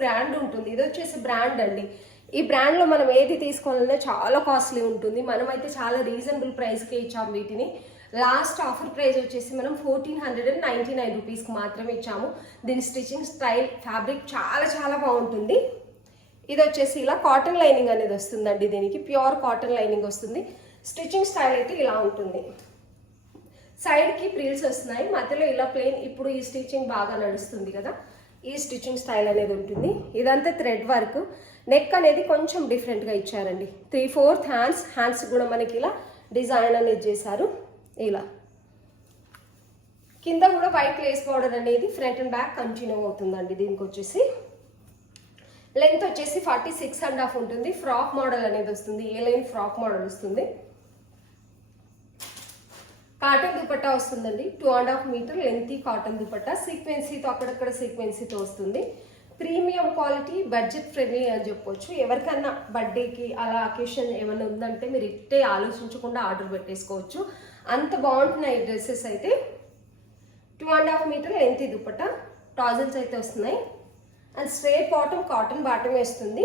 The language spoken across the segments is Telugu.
బ్రాండ్ ఉంటుంది. ఇది వచ్చేసి బ్రాండ్ అండి. ఈ బ్రాండ్లో మనం ఏది తీసుకోవాలన్నా చాలా కాస్ట్లీ ఉంటుంది. మనమైతే చాలా రీజనబుల్ ప్రైస్కే ఇచ్చాము వీటిని. లాస్ట్ ఆఫర్ ప్రైస్ వచ్చేసి మనం 1499 రూపీస్కి మాత్రమే ఇచ్చాము. దీని స్టిచ్చింగ్ స్టైల్, ఫ్యాబ్రిక్ చాలా చాలా బాగుంటుంది. ఇది వచ్చేసి ఇలా కాటన్ లైనింగ్ అనేది వస్తుందండి. దీనికి ప్యూర్ కాటన్ లైనింగ్ వస్తుంది. స్టిచ్చింగ్ స్టైల్ అయితే ఇలా ఉంటుంది. సైడ్కి ప్రిల్స్ వస్తున్నాయి, మధ్యలో ఇలా ప్లెయిన్. ఇప్పుడు ఈ స్టిచ్చింగ్ బాగా నడుస్తుంది కదా, ఈ స్టిచ్చింగ్ స్టైల్ అనేది ఉంటుంది. ఇదంతా థ్రెడ్ వర్క్. నెక్ అనేది కొంచెం డిఫరెంట్గా ఇచ్చారండి. 3/4 హ్యాండ్స్ కూడా మనకి ఇలా డిజైన్ అనేది చేశారు. ఇలా కింద కూడా వైట్ లేస్ బార్డర్ అనేది ఫ్రంట్ అండ్ బ్యాక్ కంటిన్యూ అవుతుందండి. దీనికి వచ్చేసి లెంత్ వచ్చేసి 46.5 ఉంటుంది. ఫ్రాక్ మోడల్ అనేది వస్తుంది, ఏ లైన్ ఫ్రాక్ మోడల్ వస్తుంది. కాటన్ దుపట్టా వస్తుందండి. 2.5 మీటర్ లెంతీ కాటన్ దుపట్టా, సీక్వెన్సీతో అక్కడక్కడ సీక్వెన్సీతో వస్తుంది. ప్రీమియం క్వాలిటీ, బడ్జెట్ ఫ్రెండ్లీ అని చెప్పొచ్చు. ఎవరికన్నా బర్త్డేకి అలా అకేషన్ ఏమైనా ఉందంటే మీరు ఇట్టే ఆలోచించకుండా ఆర్డర్ పెట్టేసుకోవచ్చు. అంత బాగుంటున్నాయి ఈ డ్రెస్సెస్ అయితే. 2.5 మీటర్ లెంతీ దుపట్టా, టాజల్స్ అయితే వస్తున్నాయి. And straight bottom, cotton bottom వేస్తుంది.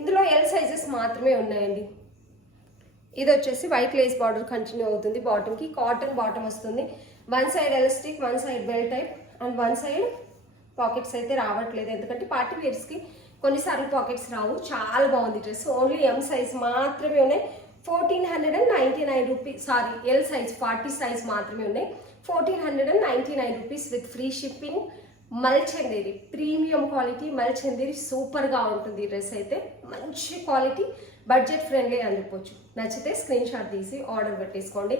ఇందులో ఎల్ సైజెస్ మాత్రమే ఉన్నాయండి. ఇది వచ్చేసి వైట్ లేస్ బార్డర్ కంటిన్యూ అవుతుంది. బాటమ్కి కాటన్ బాటమ్ వస్తుంది. One side elastic, one side bell type and one side pockets అయితే రావట్లేదు, ఎందుకంటే పార్టీ వేర్స్కి కొన్నిసార్లు పాకెట్స్ రావు. చాలా బాగుంది డ్రెస్. ఓన్లీ ఎం సైజ్ మాత్రమే ఉన్నాయి. 1499 rupees. Sorry, L size 40 size మాత్రమే ఉన్నాయి. 1499 రూపీస్ విత్ ఫ్రీ షిప్పింగ్. మల్చందేరి ప్రీమియం క్వాలిటీ, మల్చందేరి సూపర్గా ఉంటుంది ఈ డ్రెస్ అయితే. మంచి క్వాలిటీ, బడ్జెట్ ఫ్రెండ్లీ అని చెప్పొచ్చు. నచ్చితే స్క్రీన్ షాట్ తీసి ఆర్డర్ పెట్టేసుకోండి.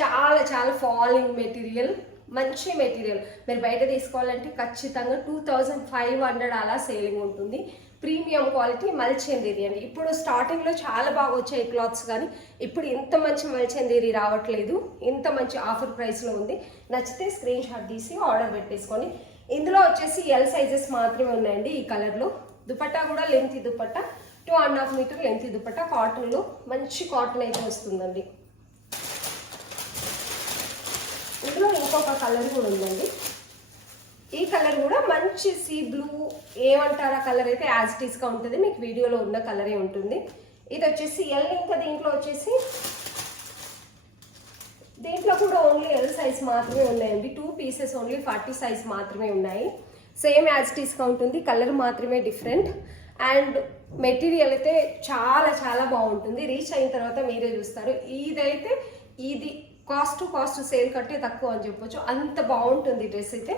చాలా చాలా ఫాలింగ్ మెటీరియల్, మంచి మెటీరియల్. మీరు బయట తీసుకోవాలంటే ఖచ్చితంగా 2500 అలా సేలింగ్ ఉంటుంది. ప్రీమియం క్వాలిటీ మల్చందేరి అండి. ఇప్పుడు స్టార్టింగ్లో చాలా బాగా వచ్చాయి క్లాత్స్, కానీ ఇప్పుడు ఇంత మంచి మల్చందేరి రావట్లేదు. ఇంత మంచి ఆఫర్ ప్రైస్లో ఉంది. నచ్చితే స్క్రీన్ షాట్ తీసి ఆర్డర్ పెట్టేసుకోండి. ఇందులో వచ్చేసి ఎల్ సైజెస్ మాత్రమే ఉన్నాయండి. ఈ కలర్లో దుపట్టా కూడా lengthy dupatta, 2.5 meter lengthy dupatta, కాటన్లో మంచి కాటన్ అయితే వస్తుందండి. ఇందులో ఇంకొక కలర్ కూడా ఉందండి. ఈ కలర్ కూడా మంచి సీ బ్లూ ఏమంటారు, ఆ కలర్ అయితే యాజ్ ఇట్ ఈస్గా ఉంటుంది. మీకు వీడియోలో ఉన్న కలరే ఉంటుంది. ఇది వచ్చేసి ఎల్. ఇంకా దీంట్లో వచ్చేసి దీంట్లో కూడా ఓన్లీ ఎల్ సైజ్ మాత్రమే ఉన్నాయండి. 2 పీసెస్ ఓన్లీ 40 సైజ్ మాత్రమే ఉన్నాయి. సేమ్ యాజ్ ఇట్ ఈస్గా ఉంటుంది, కలర్ మాత్రమే డిఫరెంట్. అండ్ మెటీరియల్ అయితే చాలా చాలా బాగుంటుంది. రీచ్ అయిన తర్వాత మీరే చూస్తారు. ఇది కాస్ట్ సేల్ కంటే తక్కువ అని చెప్పొచ్చు. అంత బాగుంటుంది డ్రెస్ అయితే.